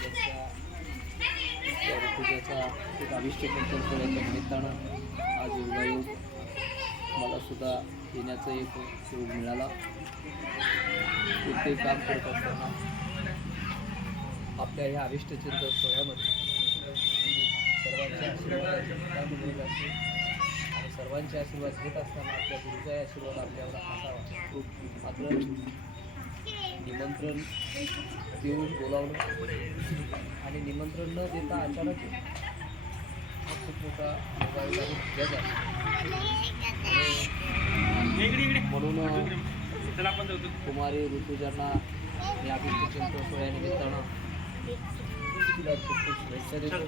या ऋतुजाचा एक अभिष्ट सोहळ्याच्या निमित्तानं आज योगायोग मला सुद्धा येण्याचा एक योग मिळाला. कुठेही काम करत असताना आपल्या ह्या अभिष्टचिंत सोहळ्यामध्ये सर्वांच्या आशीर्वाद आणि सर्वांचे आशीर्वाद घेत असताना आपल्या गुरुचाही आशीर्वाद आपल्यावर असावा. मात्र निमंत्रण देऊन बोलावलं. आणि निमंत्रण न देता अचानक खूप मोठा योगायोग म्हणून कुमारी ऋतुजांना मी अभिष्ट चिंतन सोहळ्यानिमित्तानं खूप खूप शुभेच्छा देतो.